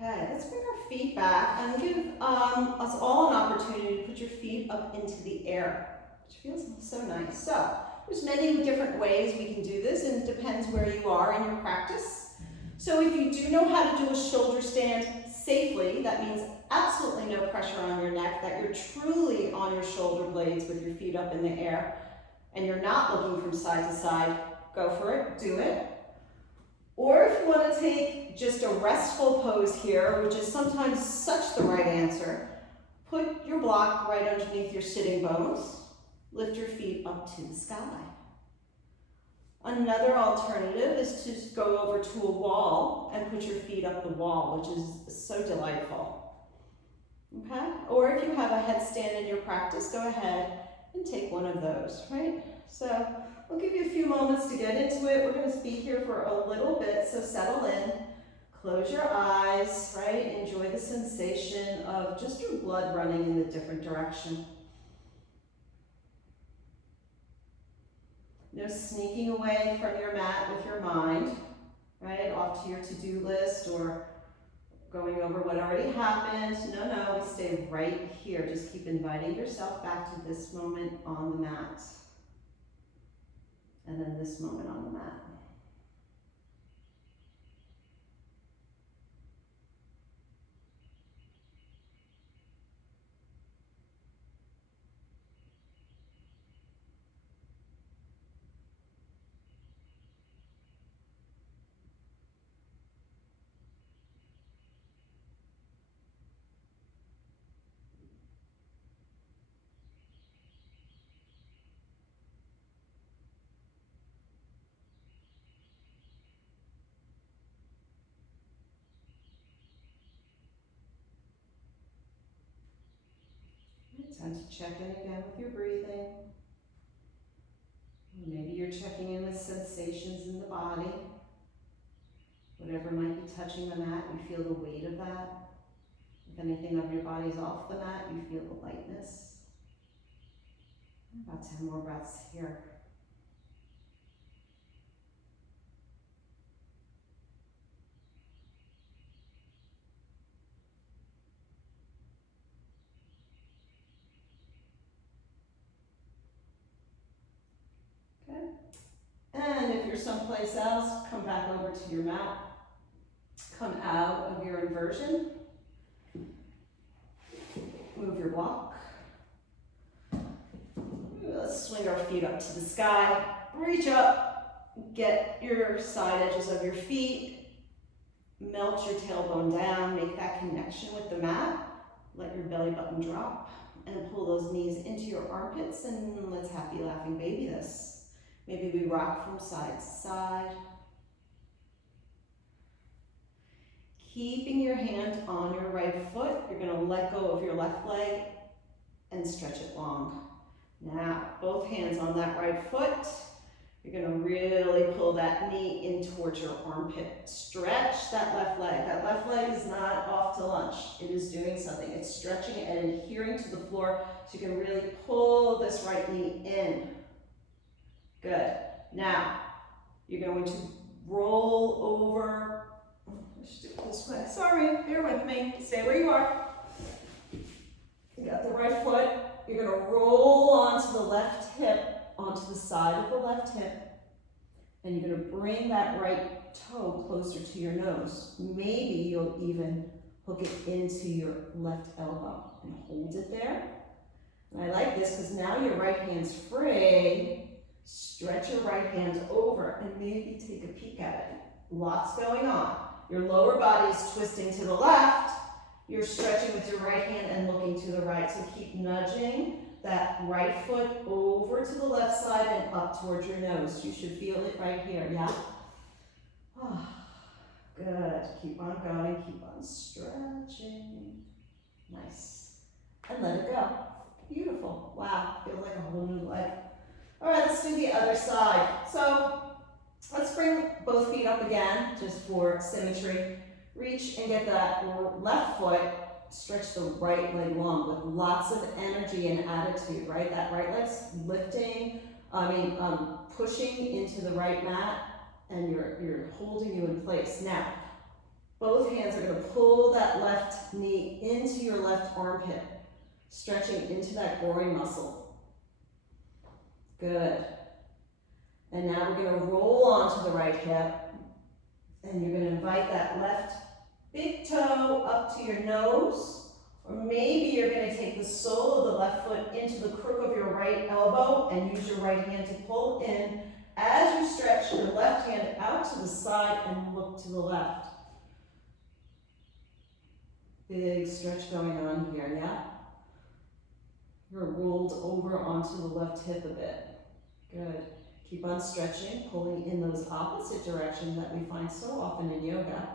Okay, let's bring our feet back and give us all an opportunity to put your feet up into the air, which feels so nice. So, there's many different ways we can do this, and it depends where you are in your practice. So if you do know how to do a shoulder stand safely, that means absolutely no pressure on your neck, that you're truly on your shoulder blades with your feet up in the air, and you're not looking from side to side, go for it, do it. Or if you want to take just a restful pose here, which is sometimes such the right answer, put your block right underneath your sitting bones. Lift your feet up to the sky. Another alternative is to go over to a wall and put your feet up the wall, which is so delightful. Okay? Or if you have a headstand in your practice, go ahead and take one of those, right? So we'll give you a few moments to get into it. We're going to be here for a little bit, so settle in. Close your eyes, right? Enjoy the sensation of just your blood running in a different direction. No sneaking away from your mat with your mind, right? Off to your to-do list or going over what already happened. No, we stay right here. Just keep inviting yourself back to this moment on the mat. And then this moment on the mat. Time to check in again with your breathing. Maybe you're checking in with sensations in the body. Whatever might be touching the mat, you feel the weight of that. If anything of your body's off the mat, you feel the lightness. About 10 more breaths here. And if you're someplace else, come back over to your mat. Come out of your inversion. Move your block. Let's swing our feet up to the sky. Reach up. Get your side edges of your feet. Melt your tailbone down. Make that connection with the mat. Let your belly button drop. And pull those knees into your armpits. And let's happy laughing baby this. Maybe we rock from side to side. Keeping your hand on your right foot, you're going to let go of your left leg and stretch it long. Now, both hands on that right foot. You're going to really pull that knee in towards your armpit. Stretch that left leg. That left leg is not off to lunch. It is doing something. It's stretching and adhering to the floor so you can really pull this right knee in. Good. Now, you're going to roll over. Let's do it this way. Sorry, bear with me. Stay where you are. You got the right foot. You're going to roll onto the left hip, onto the side of the left hip. And you're going to bring that right toe closer to your nose. Maybe you'll even hook it into your left elbow and hold it there. And I like this because now your right hand's free. Stretch your right hand over and maybe take a peek at it. Lots going on. Your lower body is twisting to the left. You're stretching with your right hand and looking to the right. So keep nudging that right foot over to the left side and up towards your nose. You should feel it right here, yeah? Oh, good. Keep on going, keep on stretching. Nice. And let it go. Beautiful. Wow, feels like a whole new leg. All right, let's do the other side. So let's bring both feet up again, just for symmetry. Reach and get that left foot, stretch the right leg long with lots of energy and attitude, right? That right leg's lifting, pushing into the right mat, and you're holding you in place. Now, both hands are gonna pull that left knee into your left armpit, stretching into that groin muscle. Good. And now we're gonna roll onto the right hip, and you're gonna invite that left big toe up to your nose, or maybe you're gonna take the sole of the left foot into the crook of your right elbow and use your right hand to pull in as you stretch your left hand out to the side and look to the left. Big stretch going on here, yeah? You're rolled over onto the left hip a bit. Good. Keep on stretching, pulling in those opposite directions that we find so often in yoga.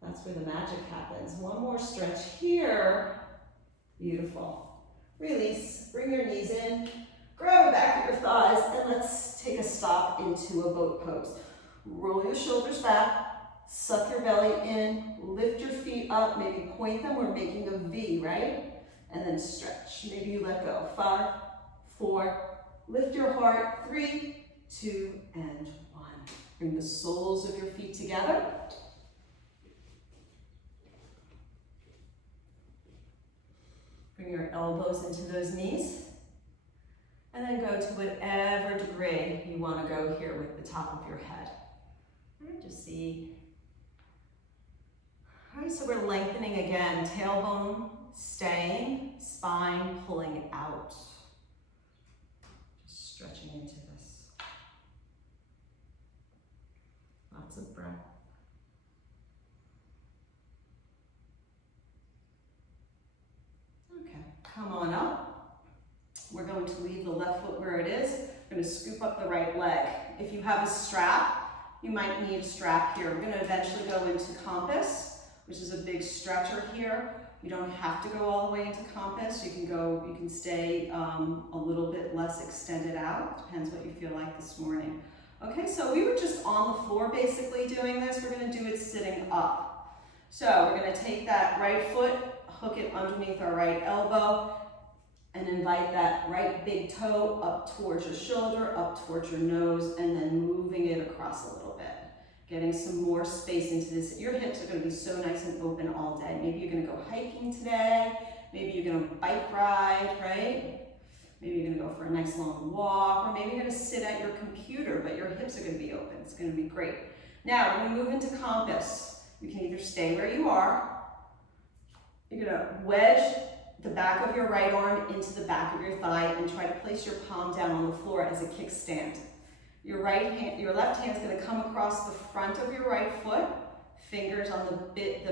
That's where the magic happens. One more stretch here. Beautiful. Release, bring your knees in, grab the back of your thighs, and let's take a stop into a boat pose. Roll your shoulders back, suck your belly in, lift your feet up, maybe point them, we're making a V, right? And then stretch. Maybe you let go. 5, 4, lift your heart, 3, 2, and 1. Bring the soles of your feet together. Bring your elbows into those knees. And then go to whatever degree you want to go here with the top of your head. All right, just see. All right, so we're lengthening again. Tailbone staying, spine pulling out. Just stretching into this. Lots of breath. Okay, come on up. We're going to leave the left foot where it is. We're going to scoop up the right leg. If you have a strap, you might need a strap here. We're going to eventually go into compass, which is a big stretcher here. You don't have to go all the way into compass. You can stay a little bit less extended out. Depends what you feel like this morning. Okay, so we were just on the floor basically doing this. We're going to do it sitting up. So we're going to take that right foot, hook it underneath our right elbow, and invite that right big toe up towards your shoulder, up towards your nose, and then moving it across a little bit. Getting some more space into this. Your hips are going to be so nice and open all day. Maybe you're going to go hiking today. Maybe you're going to bike ride, right? Maybe you're going to go for a nice long walk, or maybe you're going to sit at your computer, but your hips are going to be open. It's going to be great. Now, we're going to move into compass. You can either stay where you are. You're going to wedge the back of your right arm into the back of your thigh and try to place your palm down on the floor as a kickstand. Your left hand's going to come across the front of your right foot, fingers on the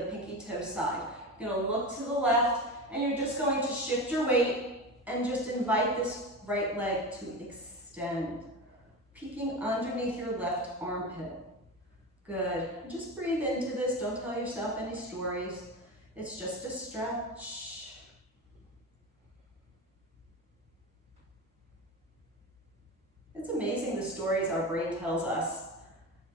pinky toe side. You're going to look to the left, and you're just going to shift your weight and just invite this right leg to extend, peeking underneath your left armpit. Good. Just breathe into this. Don't tell yourself any stories. It's just a stretch. It's amazing the stories our brain tells us.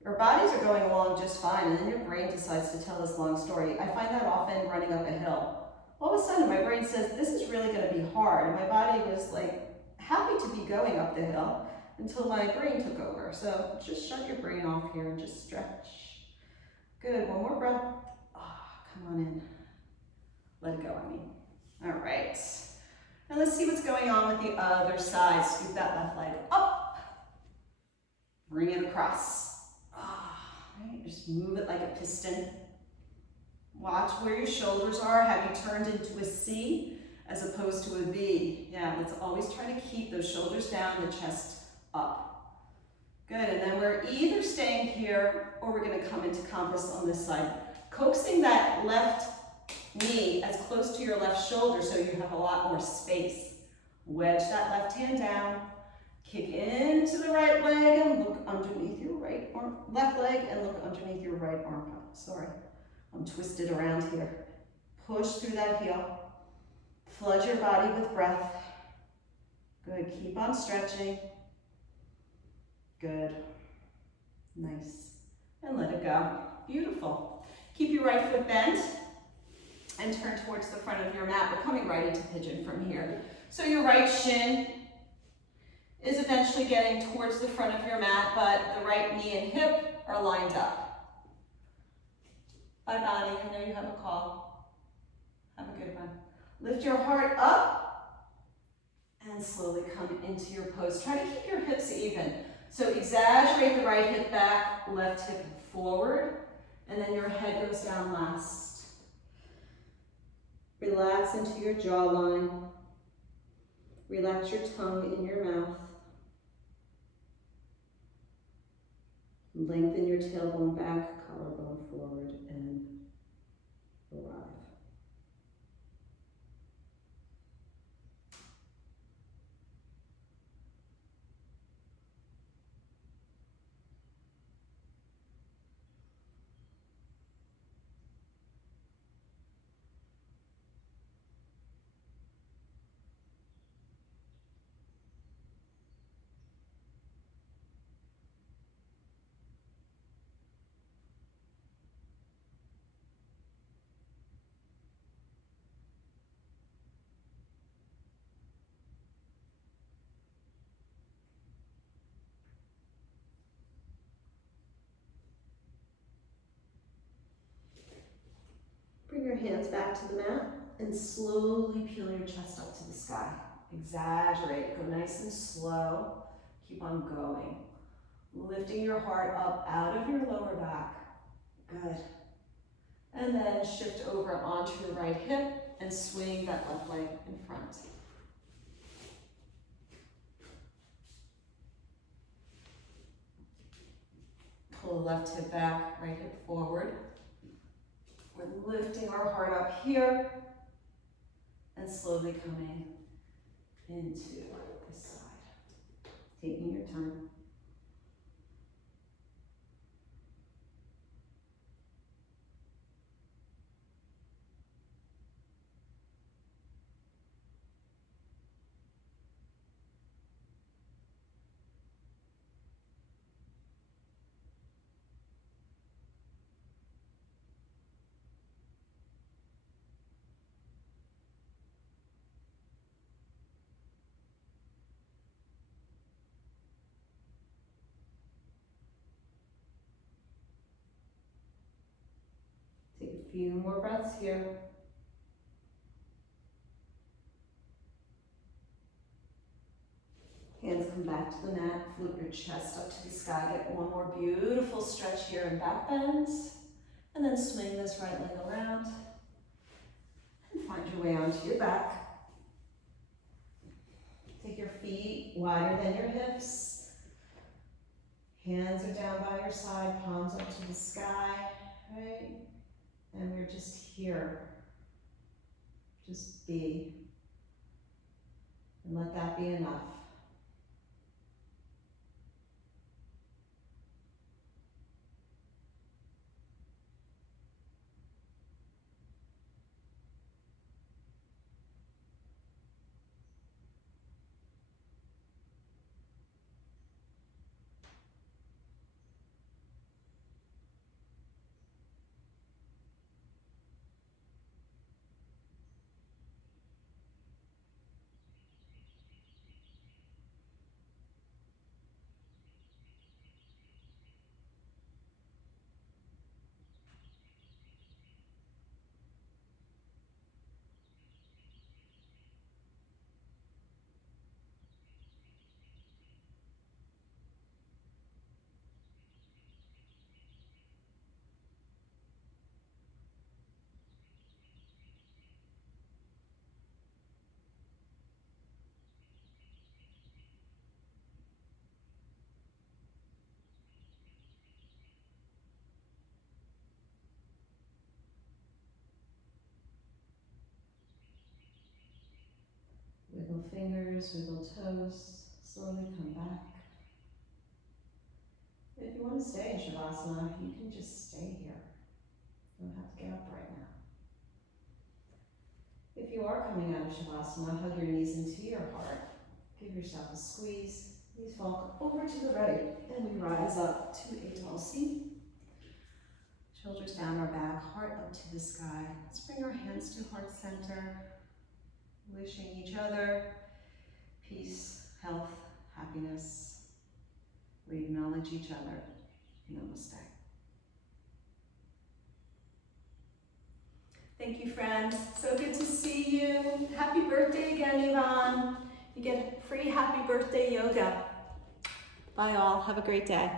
Our bodies are going along just fine, and then your brain decides to tell this long story. I find that often running up a hill. All of a sudden, my brain says, this is really going to be hard. And my body was like happy to be going up the hill until my brain took over. So just shut your brain off here and just stretch. Good, one more breath. Come on in. Let it go, I mean. All right. Now let's see what's going on with the other side. Scoop that left leg up. Bring it across. Right, just move it like a piston. Watch where your shoulders are. Have you turned into a C as opposed to a V? Yeah, let's always try to keep those shoulders down, the chest up. Good, and then we're either staying here or we're going to come into compass on this side. Coaxing that left knee as close to your left shoulder so you have a lot more space. Wedge that left hand down, kick into the right leg and look underneath your right arm, left leg and look underneath your right armpit. Sorry, I'm twisted around here. Push through that heel. Flood your body with breath. Good, keep on stretching. Good, nice. And let it go, beautiful. Keep your right foot bent and turn towards the front of your mat. We're coming right into pigeon from here. So your right shin is eventually getting towards the front of your mat, but the right knee and hip are lined up. Bye, Bonnie, I know you have a call. Have a good one. Lift your heart up and slowly come into your pose. Try to keep your hips even. So exaggerate the right hip back, left hip forward, and then your head goes down last. Relax into your jawline. Relax your tongue in your mouth. Lengthen your tailbone back, collarbone forward, and arrive. Bring your hands back to the mat and slowly peel your chest up to the sky. Exaggerate, go nice and slow. Keep on going. Lifting your heart up out of your lower back. Good. And then shift over onto your right hip and swing that left leg in front. Pull the left hip back, right hip forward. We're lifting our heart up here and slowly coming into this side. Taking your time. Take a few more breaths here. Hands come back to the mat, float your chest up to the sky. Get one more beautiful stretch here in back bends. And then swing this right leg around. And find your way onto your back. Take your feet wider than your hips. Hands are down by your side, palms up to the sky, right? And we're just here. Just be. And let that be enough. Wiggle fingers, wiggle toes, slowly come back. If you want to stay in Shavasana, you can just stay here. You don't have to get up right now. If you are coming out of Shavasana, hug your knees into your heart. Give yourself a squeeze. Knees fall over to the right, and we rise up to a tall seat. Shoulders down our back, heart up to the sky. Let's bring our hands to heart center, wishing each other peace, health, happiness. We acknowledge each other. Namaste. Thank you, friends. So good to see you. Happy birthday again, Yvonne. You get free happy birthday yoga. Bye all. Have a great day.